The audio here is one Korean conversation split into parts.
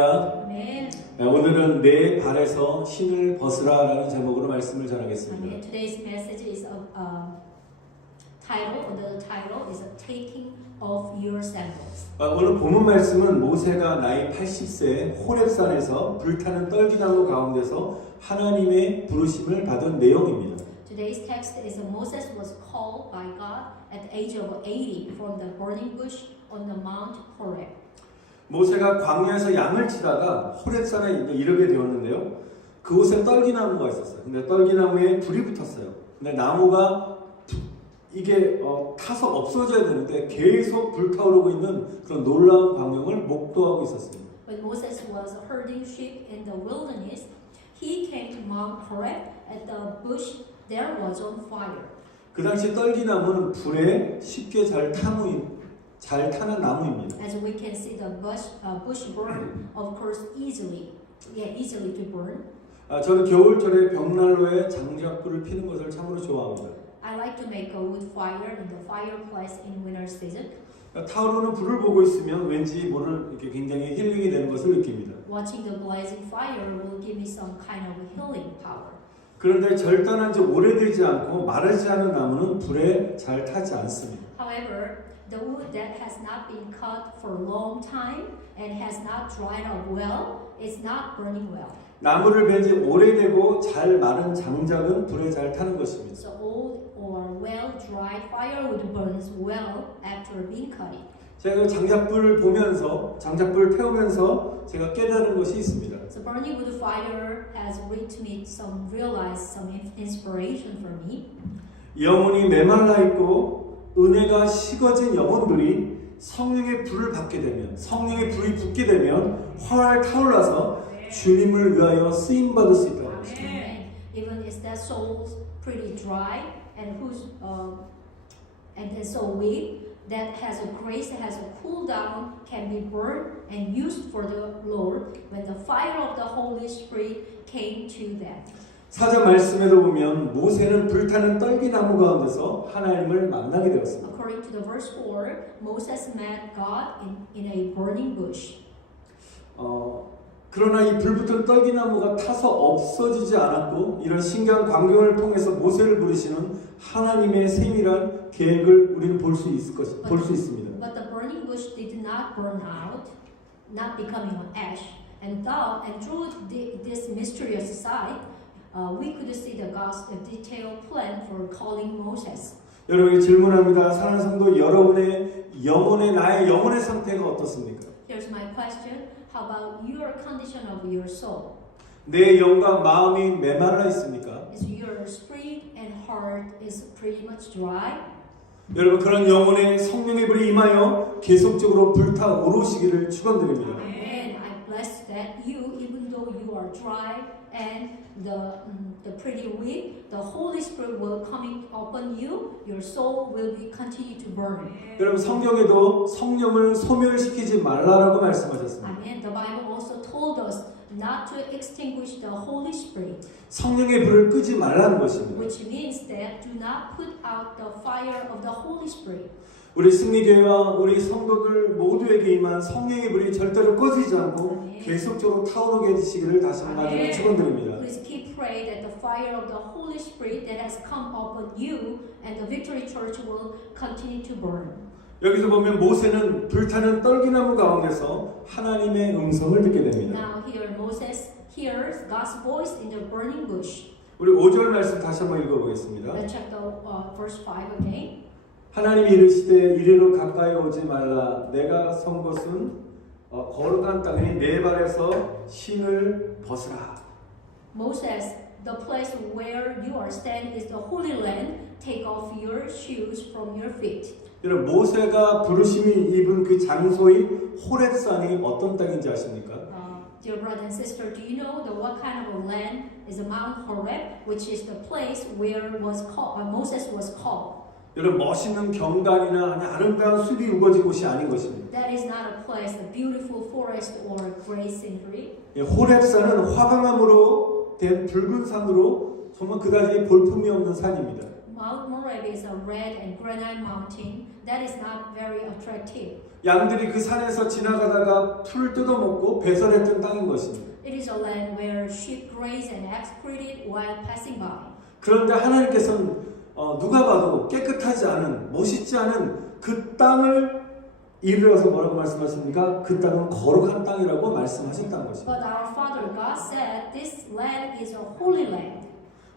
아멘. 오늘은 내 발에서 신을 벗으라라는 제목으로 말씀을 전하겠습니다. Amen. Today's message is the title is taking off your sandals. 오늘 본문 말씀은 모세가 나이 80세 호렙산에서 불타는 떨기나무 가운데서 하나님의 부르심을 받은 내용입니다. Today's text is Moses was called by God at the age of 80 from the burning bush on the Mount Horeb. 모세가 광야에서 양을 치다가 호렙산에 이르게 되었는데요. 그곳에 떨기나무가 있었어요. 근데 떨기나무에 불이 붙었어요. 근데 나무가 이게 타서 없어져야 되는데 계속 불타오르고 있는 그런 놀라운 광경을 목도하고 있었습니다. When Moses was herding sheep in the wilderness, he came to Mount Horeb. At the bush there was on fire. 그 당시 떨기나무는 불에 쉽게 잘 타는 나무입니다. As we can see, the bush burn, of course, easily to burn. 저는 겨울철에 벽난로에 장작불을 피는 것을 참으로 좋아합니다. I like to make a wood fire in the fireplace in winter season. 타오르는 불을 보고 있으면 왠지 모를 이렇게 굉장히 힐링이 되는 것을 느낍니다. Watching the blazing fire will give me some kind of healing power. 그런데 절단한 지 오래되지 않고 마르지 않은 나무는 불에 잘 타지 않습니다. However, the wood that has not been cut for a long time and has not dried up well is not burning well. 나무를 벤 지 오래되고 잘 마른 장작은 불에 잘 타는 것입니다. So old or well-dried firewood burns well after being cut. 제가 장작불을 보면서 장작불을 태우면서 제가 깨달은 것이 있습니다. So burning wood fire has realized some inspiration for me. 영혼이 메말라 있고 은혜가 식어진 영혼들이 성령의 불을 받게 되면 성령의 불이 붙게 되면 활활 타올라서 주님을 위하여 쓰임 받을 수 있다는 것입니다. Even if that soul's pretty dry and so weak, that has a grace, that has a cool down, can be burned and used for the Lord when the fire of the Holy Spirit came to them. 사절 말씀에도 보면 모세는 불타는 떨기나무 가운데서 하나님을 만나게 되었습니다. According to the verse 4, Moses met God in a burning bush. 그러나 이 불붙은 떨기나무가 타서 없어지지 않았고 이런 신기한 광경을 통해서 모세를 부르시는 하나님의 세밀한 계획을 우리는 볼 수 있습니다. But the burning bush did not burn out, not becoming an ash, and through this mysterious sight, we could see the God's detailed plan for calling Moses. 여러분에게 질문합니다. 사랑하는 성도, 여러분의 나의 영혼의 상태가 어떻습니까? Here's my question. How about your condition of your soul? 내 영과 마음이 메말라 있습니까? Is your spirit and heart is pretty much dry? 여러분, 그런 영혼의 성령의 불이 임하여 계속적으로 불타오르시기를 축원드립니다. Amen. I bless that you, even though you are dry and the pretty weak, the Holy Spirit will coming upon you. Your soul will be continue to burn. 여러분, 성경에도 성령을 소멸시키지 말라라고 말씀하셨습니다. Amen. The Bible also told us not to extinguish the Holy Spirit, 성령의 불을 끄지 말라는 것입니다. which means that do not put out the fire of the Holy Spirit. 우리 승리교회와 우리 성도들 모두에게 임한 성령의 불이 절대로 꺼지지 않고 계속적으로 타오르게 해주시기를 다시 한번 축원드립니다. Please keep praying that the fire of the Holy Spirit that has come upon you and the Victory Church will continue to burn. 여기서 보면 모세는 불타는 떨기나무 가운데서 하나님의 음성을 듣게 됩니다. Now here Moses hears God's voice in the burning bush. 우리 5절 말씀 다시 한번 읽어보겠습니다. Let's check the verse 5 again. 하나님이 이르시되 이리로 가까이 오지 말라. 내가 선 곳은 거룩한 땅이니 내 발에서 신을 벗으라. Moses, the place where you are standing is the Holy Land. Take off your shoes from your feet. 여러분, 모세가 부르심이 입은 그 장소인 호렙산이 어떤 땅인지 아십니까? Dear brother and sister, do you know what kind of a land is Mount Horeb, which is the place where Moses was called? 여러분, 멋있는 경관이나 아름다운 숲이 우거진 곳이 아닌 것입니다. That is not a place, a beautiful forest or great scenery. 호렙산은 화강암으로 된 붉은 산으로 정말 그다지 볼품이 없는 산입니다. Mount Horeb is a red and granite mountain that is not very attractive. 양들이 그 산에서 지나가다가 풀을 뜯어먹고 배설했던 땅인 것입니다. It is a land where sheep graze and excrete while passing by. 그런데 하나님께서는 누가 봐도 깨끗하지 않은, 멋있지 않은 그 땅을 이르러서 뭐라고 말씀하십니까? 그 땅은 거룩한 땅이라고 말씀하셨다는 것입니다. But our Father God said this land is a holy land.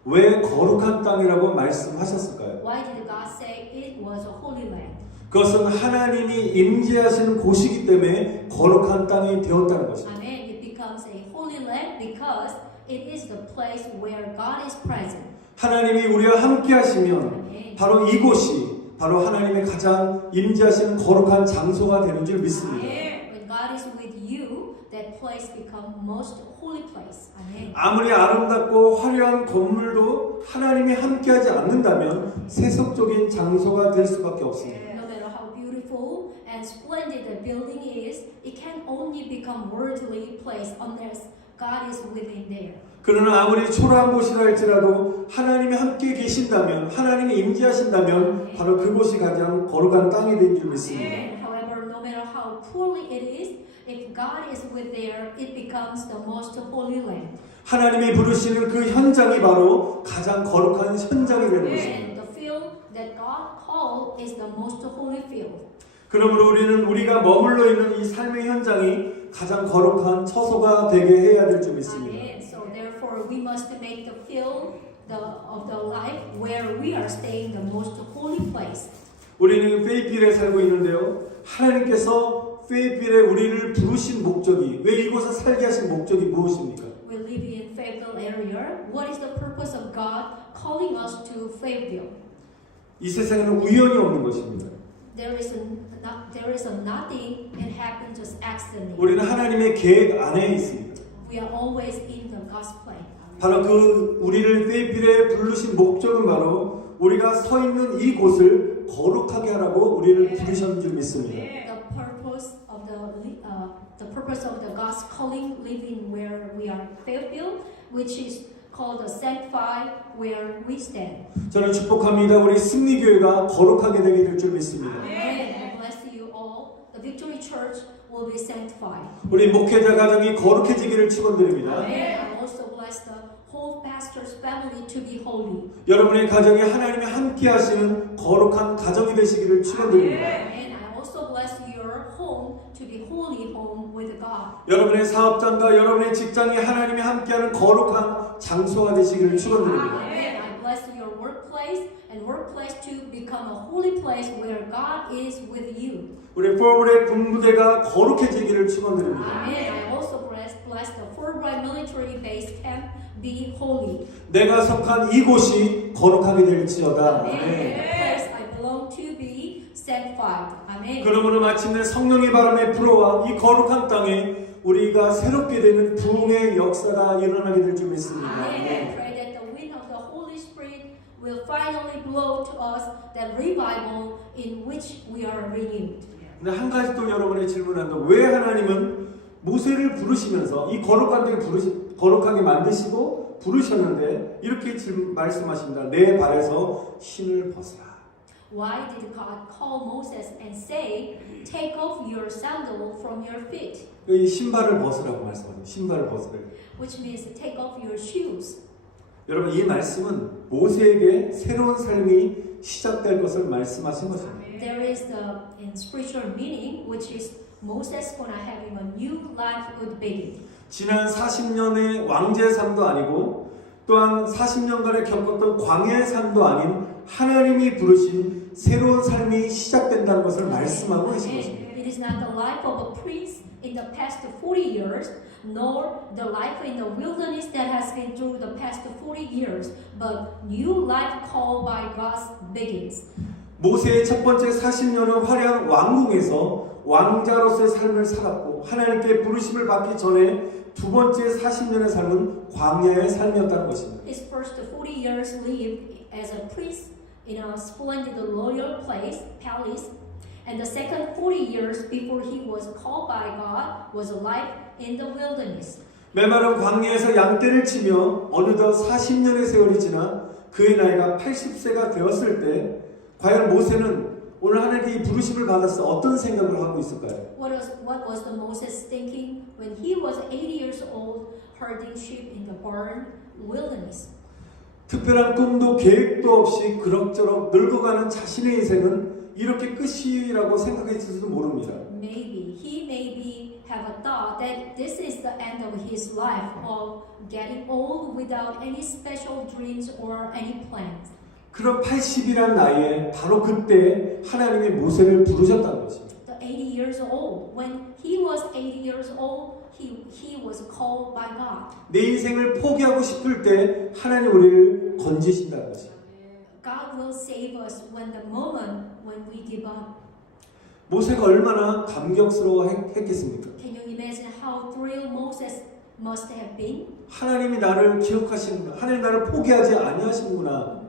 왜 거룩한 땅이라고 말씀하셨을까요? Why did God say it was a holy land? 그것은 하나님이 임재하시는 곳이기 때문에 거룩한 땅이 되었다는 것입니다. Amen. It becomes a holy land because it is the place where God is present. 하나님이 우리와 함께 하시면 Amen. 바로 이곳이 바로 하나님의 가장 임재하시는 거룩한 장소가 되는 줄 믿습니다. When God is with you, that place becomes most holy place. Amen. 아무리 아름답고 화려한 건물도 하나님이 함께하지 않는다면 세속적인 장소가 될 수밖에 없습니다. No matter how beautiful and splendid the building is, it can only become worldly place unless God is within there. 그러나 아무리 초라한 곳이라 할지라도 하나님이 함께 계신다면, 하나님이 임재하신다면 바로 그곳이 가장 거룩한 땅이 된 줄 믿습니다. However, no matter how poorly it is, if God is with there, it becomes the most holy land. 하나님이 부르시는 그 현장이 바로 가장 거룩한 현장이 되는 것입니다. And the field that God called is the most holy field. 그러므로 우리는 우리가 머물러 있는 이 삶의 현장이 가장 거룩한 처소가 되게 해야 될 줄 믿습니다. Amen. So therefore, we must make the field of the life where we are staying the most holy place. 우리는 페이필에 살고 있는데요. 하나님께서 페이필에 우리를 부르신 목적이, 왜 이곳에 살게 하신 목적이 무엇입니까? We live in Fayetteville area. What is the purpose of God calling us to Fayetteville? 이 세상에는 우연이 없는 것입니다. There is a nothing that happened just accidentally. 우리는 하나님의 계획 안에 있습니다. We are always in the God's plan. 바로 그 우리를 페이필에 부르신 목적은 바로 우리가 서 있는 이곳을 거룩하게 하라고 우리를 부르신 줄 믿습니다. The purpose of the God's calling, living where we are Fayetteville, which is called the sanctified where we stand. 저는 축복합니다. 우리 승리교회가 거룩하게 되게 될 줄 믿습니다. Amen. I bless you all. The Victory Church will be sanctified. 우리 목회자 가정이 거룩해지기를 축원드립니다. Amen. I also bless the whole pastor's family to be holy. 여러분의 가정이 하나님이 함께 하시는 거룩한 가정이 되시기를 축원드립니다. And I also bless your home to be holy home with God. 여러분의 사업장과 여러분의 직장이 하나님이 함께하는 거룩한 장소가 되시기를 축원드립니다. Amen. I bless your workplace and workplace to become a holy place where God is with you. 우리 포브의 군부대가 거룩해지기를 축원드립니다. Amen. I also bless the Fulbright military base camp be holy. 내가 속한 이곳이 거룩하게 될지어다. Amen. 네. The place I belong to be sanctified. Amen. 그러므로 마침내 성령의 바람에 불어와 이 거룩한 땅에 우리가 새롭게 되는 부흥의 역사가 일어나게 될 줄 믿습니다. Amen. 네. I pray that the wind of the Holy Spirit will finally blow to us that revival in which we are renewed. 근데 한 가지 또 여러분의 질문한다. 왜 하나님은 모세를 부르시면서 이 거룩한 땅에 거룩하게 만드시고 부르셨는데 이렇게 말씀하십니다. 내 발에서 신을 벗어라. Why did God call Moses and say, "Take off your sandal from your feet," 이 신발을 벗으라고 말씀하세요. 신발을 벗으라. which means take off your shoes? 여러분 이 말씀은 모세에게 새로운 삶이 시작될 것을 말씀하신 것입니다. There is the in spiritual meaning, which is Moses gonna having a new life would begin. 지난 40년의 왕제의 삶도 아니고 또한 40년간에 겪었던 광야의 삶도 아닌 하나님이 부르신 새로운 삶이 시작된다는 것을 말씀하고 계신 것입니다. It is not the life of a prince in the past 40 years, nor the life in the wilderness that has been through the past 40 years, but new life called by God begins. 모세의 첫 번째 40년은 화려한 왕궁에서 왕자로서의 삶을 살았고 하나님께 부르심을 받기 전에 두 번째 40년의 삶은 광야의 삶이었다는 것입니다. His first 40 years lived as a prince in a splendid royal palace, and the second 40 years before he was called by God was a life in the wilderness. 메마른 광야에서 양떼를 치며 어느덧 40년의 세월이 지나 그의 나이가 80세가 되었을 때 과연 모세는 오늘 하나님께 이 부르심을 받았을 때 어떤 생각을 하고 있을까요? What was the Moses thinking when he was 80 years old, herding sheep in the barren wilderness? 특별한 꿈도 계획도 없이 그럭저럭 늙어가는 자신의 인생은 이렇게 끝이라고 생각했을지도 모릅니다. He maybe have a thought that this is the end of his life, of getting old without any special dreams or any plans. 그런 80이란 나이에 바로 그때 하나님이 모세를 부르셨다는 것입니다. The 80 years old, when he was 80 years old, he was called by God. 내 인생을 포기하고 싶을 때 하나님 우리를 건지신다는 것입니다. God will save us when the moment when we give up. 모세가 얼마나 감격스러워했겠습니까? Can you imagine how thrilled Moses must have been? 하나님이 나를 기억하시는구나. 하나님 나를 포기하지 아니하시는구나.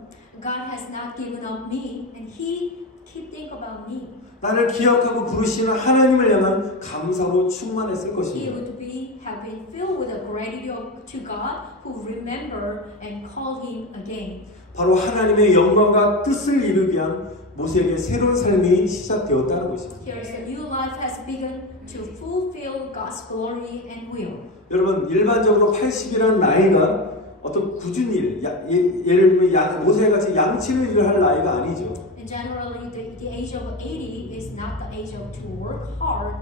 God has not given up me, and He keep think about me. 나를 기억하고 부르시는 하나님을 향한 감사로 충만했을 He 것입니다. would have been filled with a gratitude to God, who remember and call Him again. 바로 하나님의 영광과 뜻을 이루기 위한 모세에게 새로운 삶이 시작되었다는 것입니다. Here is a new life has begun to fulfill God's glory and will. 여러분 일반적으로 80이라는 나이가 어떤 굳은 일, 예를 들면 모세가 같이 양치는 일을 할 나이가 아니죠. And generally, the age of 80 is not the age of to work hard,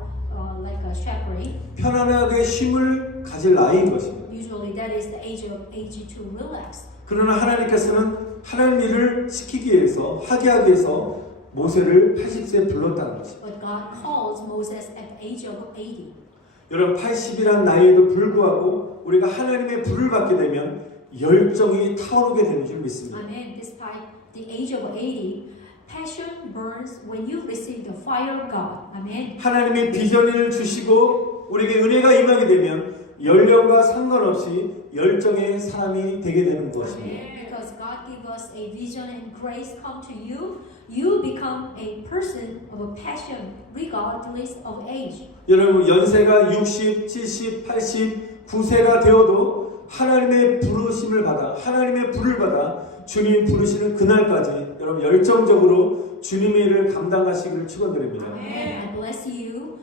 like a shepherd. 편안하게 쉼을 가질 나이인 것입니다. Usually, that is the age to relax. 그러나 하나님께서는 하나님 일을 시키기 위해서 하게 하기 위해서 모세를 80세에 불렀다는 것입니다. But God calls Moses at the age of 80. 여러분 80이란 나이에도 불구하고 우리가 하나님의 불을 받게 되면 열정이 타오르게 되는 줄 믿습니다. Amen. Despite the age of 80, passion burns when you receive the fire of God. Amen. 하나님의 비전을 주시고 우리에게 은혜가 임하게 되면 연령과 상관없이 열정의 사람이 되게 되는 것입니다. Amen. Because God gives us a vision and grace come to you, you become a person of a passion regardless of age. 여러분 연세가 60, 70, 80, 9세가 되어도 하나님의 부르심을 받아 하나님의 불을 받아 주님 부르시는 그날까지 여러분 열정적으로 주님의 일을 감당하시기를 축원드립니다. Amen. I bless you.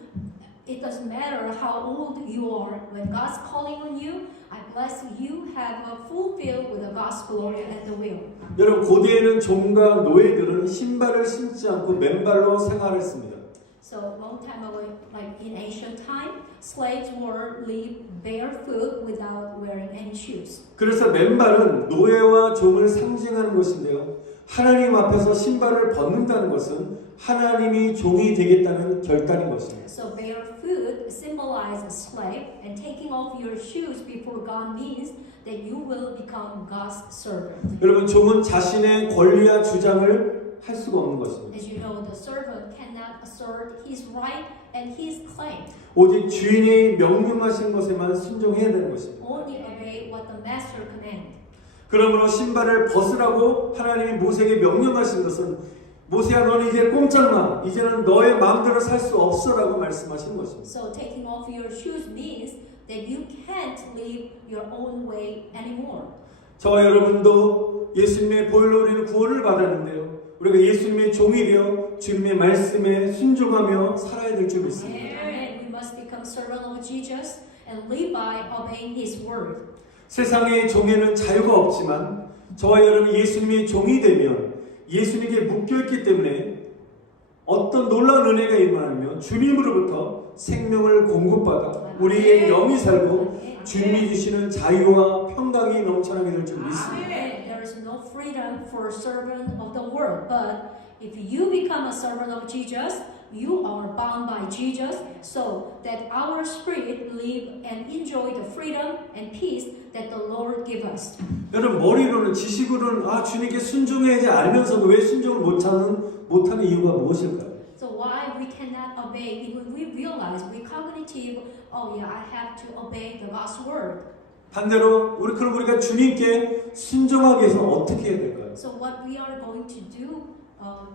It doesn't matter how old you are. When God's calling on you, I bless you have fulfilled with the God's glory and the will. 여러분 고대에는 종과 노예들은 신발을 신지 않고 맨발로 생활했습니다. So long time ago, like in ancient time, slaves were live barefoot without wearing any shoes. 그래서 맨발은 노예와 종을 상징하는 것인데요. 하나님 앞에서 신발을 벗는다는 것은 하나님이 종이 되겠다는 결단인 것입니다. So barefoot symbolizes a slave, and taking off your shoes before God means that you will become God's servant. 여러분 종은 자신의 권리와 주장을 할 수가 없는 것입니다. As you know, the servant cannot assert his right and his claim. 오직 주인이 명령하신 것에만 순종해야 되는 것입니다. Only obey what the master commands. 그러므로 신발을 벗으라고 하나님이 모세에게 명령하신 것은 모세야 너는 이제 꼼짝마 이제는 너의 마음대로 살 수 없어라고 말씀하신 것입니다. So taking off your shoes means that you can't live your own way anymore. 저와 여러분도 예수님의 보혈로 우리는 구원을 받았는데요. 우리가 예수님의 종이 되어 주님의 말씀에 순종하며 살아야 될 줄 믿습니다. Amen. We must become servant of Jesus and live by obeying His word. 세상의 종에는 자유가 없지만 저와 여러분이 예수님의 종이 되면 예수님께 묶여있기 때문에 어떤 놀라운 은혜가 임하며 주님으로부터 생명을 공급받아 우리의 영이 살고 주님이 주시는 자유와 평강이 넘쳐나게 될 줄 믿습니다. There is no freedom for a servant of the world, but if you become a servant of Jesus, you are bound by Jesus, so that our spirit live and enjoy the freedom and peace that the Lord give us. 여러분 머리로는 지식으로는 주님께 순종해야지 알면서도 왜 순종을 못하는 이유가 무엇일까요? So why we cannot obey? Even we realize we cognitive. Oh yeah, I have to obey the God's word. 반대로 그럼 우리가 주님께 순종하기 위해서 어떻게 해야 될까요? So what we are going to do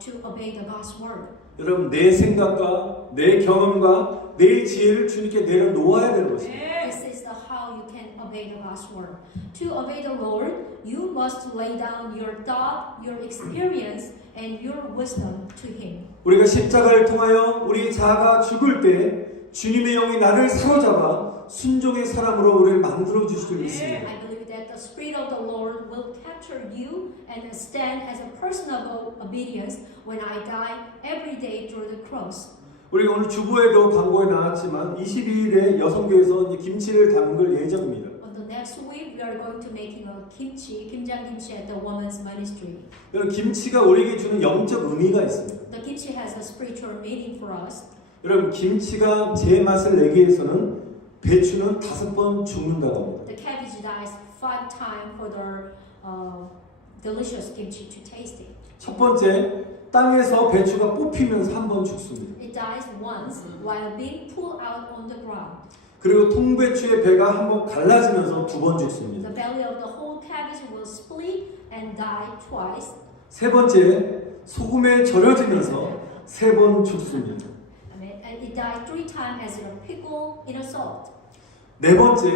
to obey the God's word? 여러분 내 생각과 내 경험과 내 지혜를 주님께 내려놓아야 되는 것입니다. This is how you can obey the God's word. To obey the Lord, you must lay down your thought, your experience, and your wisdom to Him. 우리가 십자가를 통하여 우리 자아가 죽을 때 주님의 영이 나를 사로잡아 순종의 사람으로 우리를 만들어 주실 줄 믿습니다. I believe that the Spirit of the Lord will capture you and stand as a person of obedience when I die every day through the cross. 우리가 오늘 주보에도 광고에 나왔지만 22일에 여성교회에서 이제 김치를 담글 예정입니다. On the next week, we are going to making a kimchi, 김장 김치 at the women's ministry. 여러분 김치가 우리에게 주는 영적 의미가 있습니다. The kimchi has a spiritual meaning for us. 여러분 김치가 제 맛을 내기 위해서는 배추는 5번 죽는다고 합니다. The cabbage dies 5 times for the delicious kimchi to taste it. 첫 번째, 땅에서 배추가 뽑히면서 한 번 죽습니다. It dies once while being pulled out on the ground. 그리고 통배추의 배가 한 번 갈라지면서 2번 죽습니다. The belly of the whole cabbage will split and die twice. 세 번째, 소금에 절여지면서 3번 죽습니다. And it dies 3 times as a pickle in a salt. 네 번째,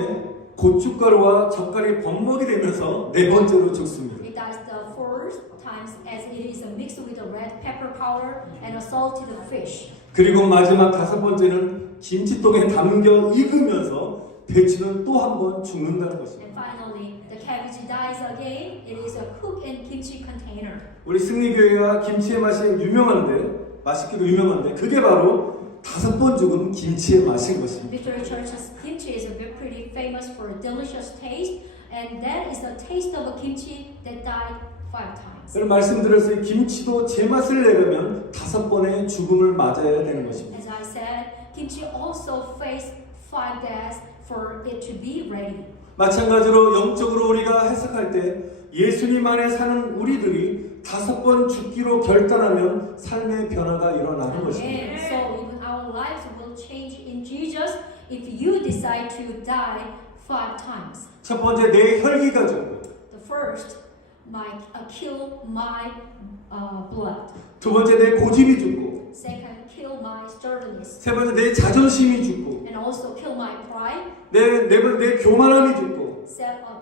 고춧가루와 젓갈이 범벅이 되면서 4번째로 죽습니다. It dies the 4th times as it is mixed with the red pepper powder and a salted fish. 그리고 마지막 5번째는 김치통에 담겨 익으면서 배추는 또 한 번 죽는다는 것입니다. And finally, the cabbage dies again. It is a cooked in kimchi container. 우리 승리교회가 김치의 맛이 유명한데, 맛있기도 유명한데 그게 바로 5번 죽은 김치의 맛인 것입니다. Victory Church's kimchi is pretty famous for delicious taste, and that is the taste of a kimchi that died 5 times. 여러분 말씀드렸어요. 김치도 제 맛을 내려면 5번의 죽음을 맞아야 되는 것입니다. As I said, kimchi also faced 5 deaths for it to be ready. 마찬가지로 영적으로 우리가 해석할 때 예수님 안에 사는 우리들이 5번 죽기로 결단하면 삶의 변화가 일어나는 것입니다. And so even our lives will change in Jesus if you decide to die 5 times. 첫 번째, 내 혈기가 죽고, The first, kill my blood. 두 번째, 내 고집이 죽고, Second, kill my sturdiness. 세 번째, 내 자존심이 죽고, And also kill my pride. 내 교만함이 죽고,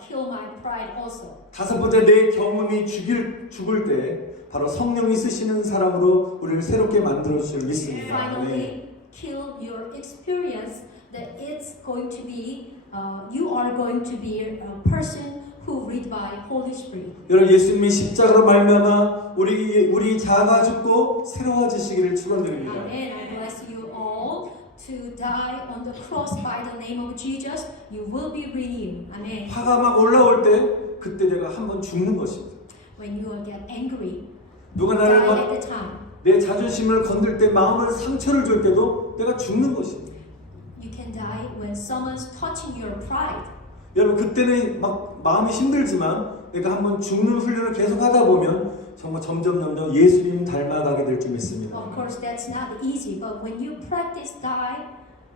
Kill my pride also. 5번째, 내 경험이 죽을 때 바로 성령이 쓰시는 사람으로 우리를 새롭게 만들어 주실 믿습니다. Finally, kill your experience that it's going to be, you are going to be a person who read by Holy Spirit. 여러분 예수님이 십자가로 말미암아 우리 자아가 죽고 새로워지시기를 축원드립니다. Amen. I bless you all to die on the cross by the name of Jesus. You will be renewed. Amen. 화가 막 올라올 때 그때 내가 한번 죽는 것입니다. When you get angry, 누가 die 나를 막 at the time. 내 자존심을 건들 때 마음을 상처를 줄 때도 내가 죽는 것입니다. You can die when someone's touching your pride. 여러분 그때는 막 마음이 힘들지만 내가 한번 죽는 훈련을 계속 하다 보면 정말 점점 예수님 닮아가게 될 줄 믿습니다. Of course, that's not easy. But when you practice die,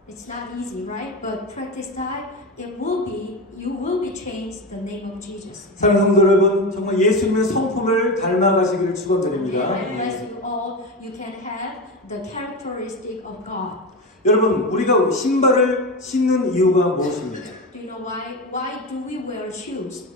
it's not easy, right? But practice die, you will be changed the name of Jesus. 사랑하는 성도 여러분, 정말 예수님의 성품을 닮아가시기를 축원드립니다. I bless you all. You can have the characteristic of God. 여러분, 우리가 신발을 신는 이유가 무엇입니까? Do you know why? Why do we wear shoes?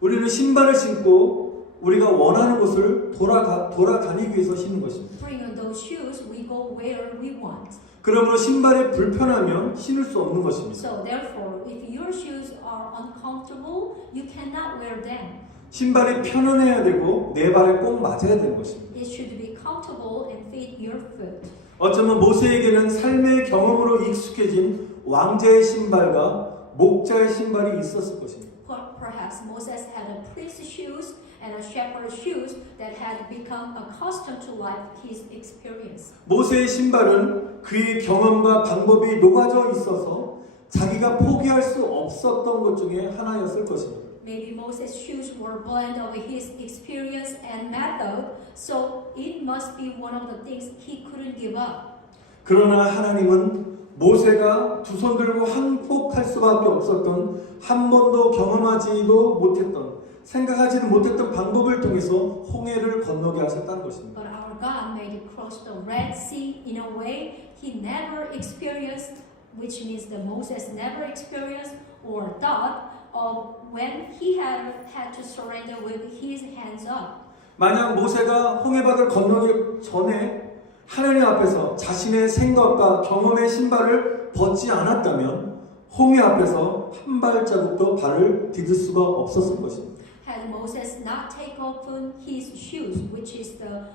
우리는 신발을 신고 우리가 원하는 곳을 돌아다니기 위해서 신는 것입니다. Bring on those shoes, we go where we want. 그러므로 신발이 불편하면 신을 수 없는 것입니다. So therefore, if your shoes are uncomfortable, you cannot wear them. 신발이 편안해야 되고 내 발에 꼭 맞아야 되는 것입니다. It should be comfortable and fit your foot. 어쩌면 모세에게는 삶의 경험으로 익숙해진 왕자의 신발과 목자의 신발이 있었을 것입니다. Perhaps Moses had a priest's shoes and a shepherd's shoes that had become accustomed to life, his experience. 모세의 신발은 그의 경험과 방법이 녹아져 있어서 자기가 포기할 수 없었던 것 중에 하나였을 것입니다. Maybe Moses' shoes were a blend of his experience and method, so it must be one of the things he couldn't give up. 그러나 하나님은 모세가 두 손 들고 항복할 수밖에 없었던 한 번도 경험하지도 못했던 생각하지도 못했던 방법을 통해서 홍해를 건너게 하셨다는 것입니다. But our God made it cross the Red Sea in a way he never experienced which means that Moses never experienced or thought of when he had to surrender with his hands up. 만약 모세가 홍해바다를 건너기 전에 하나님 앞에서 자신의 생각과 경험의 신발을 벗지 않았다면 홍해 앞에서 한 발자국도 발을 디딜 수가 없었을 것입니다. Had Moses not taken off his shoes, which is the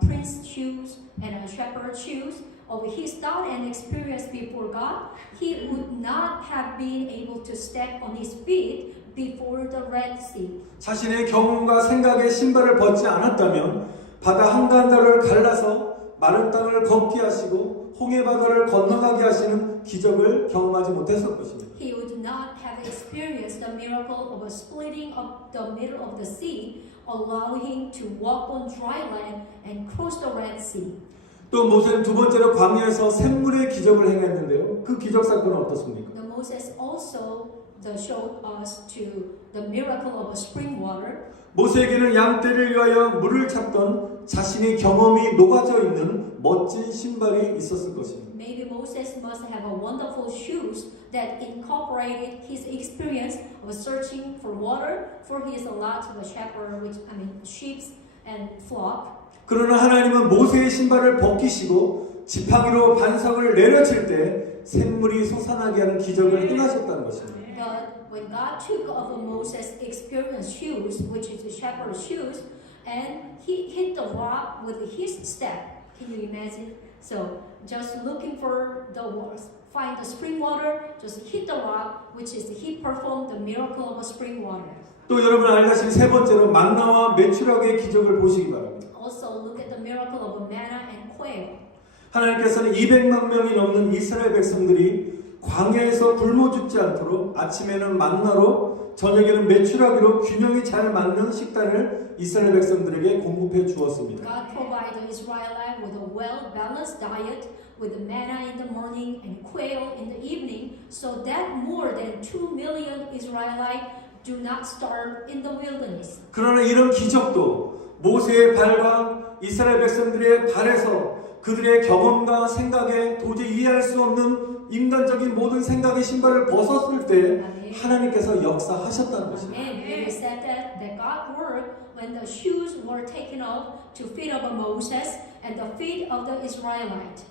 prince's shoes and shepherd's shoes, of his thought and experience before God, he would not have been able to step on his feet before the Red Sea. 자신의 경험과 생각의 신발을 벗지 않았다면 바다 한가운데를 갈라서 마른 땅을 걷게 하시고 홍해바다를 건너가게 하시는 기적을 경험하지 못했을 것입니다. He would not have experienced the miracle of a splitting of the middle of the sea, allowing him to walk on dry land and cross the Red Sea. 또 모세는 두 번째로 광야에서 샘물의 기적을 행했는데요. 그 기적 사건은 어떻습니까? The Moses also showed us to the miracle of a spring water. 모세에게는 양떼를 위하여 물을 찾던 자신의 경험이 녹아져 있는 멋진 신발이 있었을 것입니다. Maybe Moses must have a wonderful shoes that incorporated his experience of searching for water for his lot of a shepherd, sheep and flock. 그러나 하나님은 모세의 신발을 벗기시고 지팡이로 반석을 내려칠 때 샘물이 솟아나게 하는 기적을 행하셨다는 것입니다. But when God took off Moses' experienced shoes, which is the shepherd's shoes, and he hit the rock with his step, can you imagine? So just looking for find the spring water, just hit the rock, which is he performed the miracle of a spring water. 또 여러분 알다시피 세 번째로 만나와 메추라기의 기적을 보시기 바랍니다. Also look at the miracle of manna and quail. 하나님께서는 200만 명이 넘는 이스라엘 백성들이 광야에서 굶어 죽지 않도록 아침에는 만나로 저녁에는 메추라기로 균형이 잘 맞는 식단을 이스라엘 백성들에게 공급해 주었습니다. God provided the Israelites with a well-balanced diet with manna in the morning and quail in the evening, so that more than 2 million Israelites do not starve in the wilderness. 그러나 이런 기적도 모세의 발과 이스라엘 백성들의 발에서 그들의 경험과 생각에 도저히 이해할 수 없는 인간적인 모든 생각의 신발을 벗었을 때 하나님께서 역사하셨다는 것입니다. And we said that God worked when the shoes were taken off to feet of Moses and the feet of the Israelites.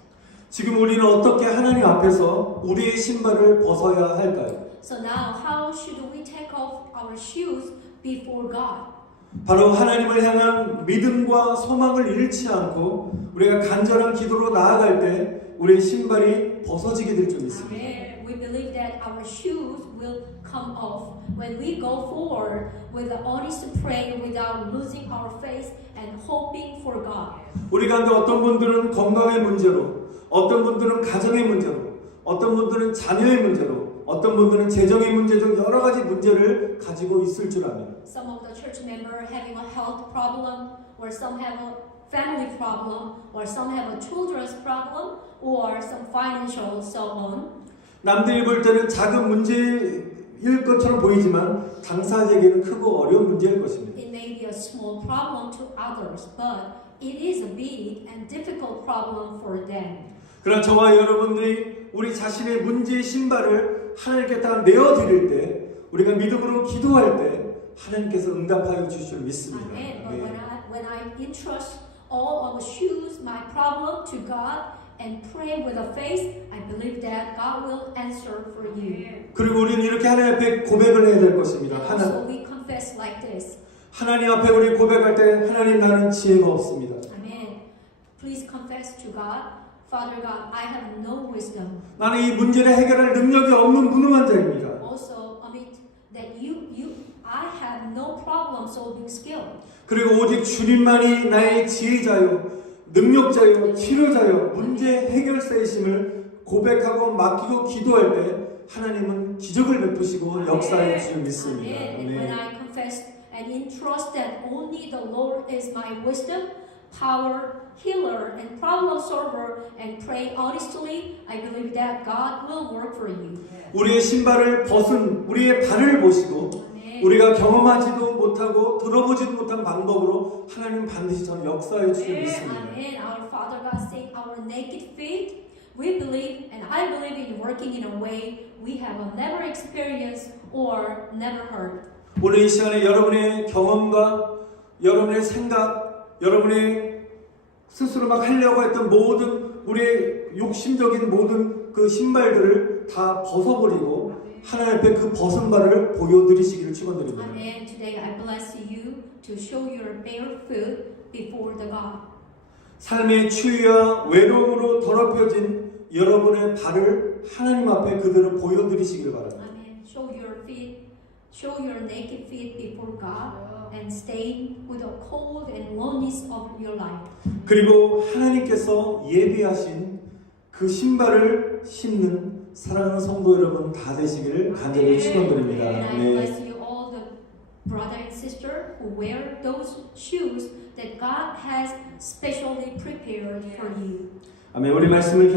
지금 우리는 어떻게 하나님 앞에서 우리의 신발을 벗어야 할까요? So now how should we take off our shoes before God? 바로 하나님을 향한 믿음과 소망을 잃지 않고 우리가 간절한 기도로 나아갈 때 우리의 신발이 벗어지게 될 줄 믿습니다. Amen. We believe that our shoes will come off when we go forward with the honest prayer without losing our faith and hoping for God. 우리 가운데 어떤 분들은 건강의 문제로, 어떤 분들은 가정의 문제로, 어떤 분들은 자녀의 문제로, 어떤 분들은 재정의 문제 등 여러 가지 문제를 가지고 있을 줄 압니다. Some of the church members having a health problem, or some have a family problem, or some have a children's problem, or some financial so on. 남들이 볼 때는 작은 문제일 것처럼 보이지만 당사자에게는 크고 어려운 문제일 것입니다. It may be a small problem to others, but it is a big and difficult problem for them. 그러나 저와 여러분들이 우리 자신의 문제의 신발을 하나님께 다 내어드릴 때 우리가 믿음으로 기도할 때 하나님께서 응답하여 주실 줄 믿습니다. Amen. But when I entrust all of the shoes, my problem to God and pray with a faith, I believe that God will answer for you. 그리고 우리는 이렇게 하나님 앞에 고백을 해야 될 것입니다. And also we confess like this. 하나님 앞에 우리 고백할 때 하나님 나는 지혜가 없습니다. Amen. Please confess to God, Father God, I have no wisdom. 나는 이 문제를 해결할 능력이 없는 무능한 자입니다. Also, that I have no problem solving skill. 그리고 오직 주님만이 나의 지혜자요, 능력자요, 치료자요, 문제 해결사이심을 고백하고 맡기고 기도할 때 하나님은 기적을 베푸시고 역사해 주실 믿습니다. And when I confess and entrust that only the Lord is my wisdom, power, healer, and problem solver, and pray honestly, I believe that God will work for you. 우리의 신발을 벗은 우리의 발을 보시고 우리가 경험하지도 못하고 들어보지도 못한 방법으로 하나님 반드시 저는 역사해 주실 믿습니다. Amen. Our Father God said, our naked feet We believe, and I believe in working in a way we have never experienced or never heard. 오늘 이 시간에 여러분의 경험과 여러분의 생각, 여러분의 스스로 막 하려고 했던 모든 우리의 욕심적인 모든 그 신발들을 다 벗어버리고 하나님 앞에 그 벗은 발을 보여드리시기를 축원드립니다. And today I bless you to show your bare foot before the God. 삶의 추위와 외로움으로 더럽혀진 여러분의 발을 하나님 앞에 그대로 보여드리시기를 바랍니다. Amen. Show your feet, show your naked feet before God, and stay with the cold and loneliness of your life. 그리고 하나님께서 예비하신 그 신발을 신는 사랑하는 성도 여러분 다 되시기를 간절히 축원드립니다. And I 네. bless you all, the brother and sister who wear those shoes that God has specially prepared for you. 아멘. 우리 말씀을